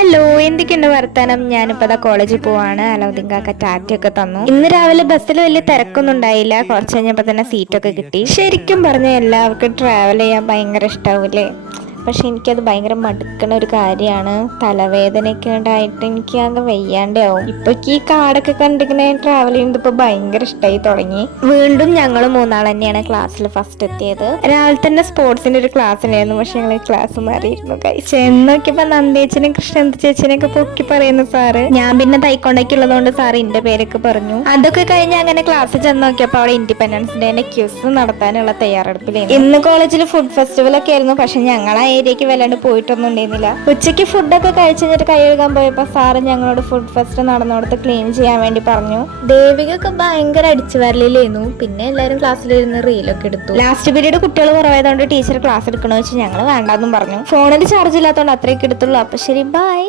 Hello, എന്തൊക്കെയുണ്ട് വർത്താനം? ഞാനിപ്പോ കോളേജിൽ പോവാണ്. അലൗദ്ദീൻകാക്ക ടാറ്റയൊക്കെ തന്നു. ഇന്ന് രാവിലെ ബസ്സിൽ വലിയ തിരക്കൊന്നും ഉണ്ടായില്ല. കുറച്ച് കഴിഞ്ഞപ്പോൾ തന്നെ സീറ്റൊക്കെ കിട്ടി. ശരിക്കും പറഞ്ഞാൽ എല്ലാവർക്കും ട്രാവൽ ചെയ്യാൻ ഭയങ്കര ഇഷ്ടാവൂലേ? പക്ഷെ എനിക്കത് ഭയങ്കര മടുക്കണ ഒരു കാര്യമാണ്. തലവേദനയൊക്കെ ഉണ്ടായിട്ട് എനിക്ക് അങ്ങ് വയ്യാണ്ടാവും. ഇപ്പൊ ഈ കാടൊക്കെ കണ്ടിങ്ങനെ ട്രാവൽ ചെയ്യുന്നത് ഇപ്പൊ ഭയങ്കര ഇഷ്ടമായി തുടങ്ങി. വീണ്ടും ഞങ്ങൾ മൂന്നാൾ തന്നെയാണ് ക്ലാസ്സിൽ ഫസ്റ്റ് എത്തിയത്. രാവിലെ തന്നെ സ്പോർട്സിന്റെ ഒരു ക്ലാസ് ഉണ്ടായിരുന്നു. പക്ഷെ ഞങ്ങൾ ക്ലാസ് മാറിയിരുന്നു. ചെന്ന് നോക്കിയപ്പോ നന്ദേച്ചിനും കൃഷ്ണന്ത ചേച്ചിനെയൊക്കെ പൊക്കി പറയുന്നു സാറ്. ഞാൻ പിന്നെ തൈക്കൊണ്ടൊക്കെ ഉള്ളതുകൊണ്ട് സാറ് എന്റെ പേരൊക്കെ പറഞ്ഞു. അതൊക്കെ കഴിഞ്ഞ് അങ്ങനെ ക്ലാസ്സിൽ ചെന്ന് നോക്കിയപ്പോ അവിടെ ഇൻഡിപെൻഡൻസ് ഡേന്റെ ക്യൂസ് നടത്താനുള്ള തയ്യാറെടുപ്പിലായിരുന്നു. ഇന്ന് കോളേജിൽ ഫുഡ് ഫെസ്റ്റിവൽ ഒക്കെ ആയിരുന്നു. പക്ഷെ ഞങ്ങളെ ഏരിയക്ക് വല്ലാണ്ട് പോയിട്ടൊന്നും ഉണ്ടായിരുന്നില്ല. ഉച്ചയ്ക്ക് ഫുഡൊക്കെ കഴിച്ചു കഴിഞ്ഞിട്ട് കൈ കഴുകാൻ പോയപ്പോ സാറ് ഞങ്ങളോട് ഫുഡ് ഫെസ്റ്റ് നടന്നോടത്ത് ക്ലീൻ ചെയ്യാൻ വേണ്ടി പറഞ്ഞു. ദേവികൊക്കെ ഭയങ്കര അടിച്ചു വരലില്ലായിരുന്നു. പിന്നെ എല്ലാവരും ക്ലാസ്സിലിരുന്ന് റീലൊക്കെ എടുത്തു. ലാസ്റ്റ് പീരീഡ് കുട്ടികൾ കുറവായതുകൊണ്ട് ടീച്ചർ ക്ലാസ് എടുക്കണമെന്ന് വെച്ച് ഞങ്ങൾ വേണ്ടാന്നും പറഞ്ഞു. ഫോണിൽ ചാർജ് ഇല്ലാത്തതുകൊണ്ട് അത്രയൊക്കെ എടുത്തുള്ളൂ. അപ്പൊ ശരി, ബൈ.